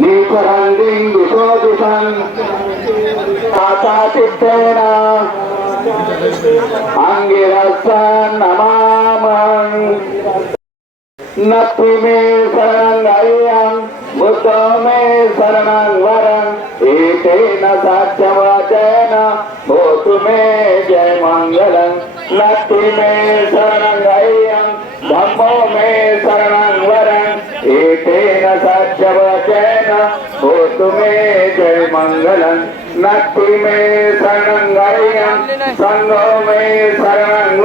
நீ பரந்து இங்கு சோதுசன் தாத்தா சித்தேனா அங்கே ரசன் நமாமன் நத்து மே சரணங் அரியம் முத்தோ மே சரணங் வரம் ஏதேன சாத்தவாச்சேன போத்து மே ஜெய மங்களம் நத்து மே சரணம் तुंहिंजे जय मंगल नथी में संग संगो में सरंग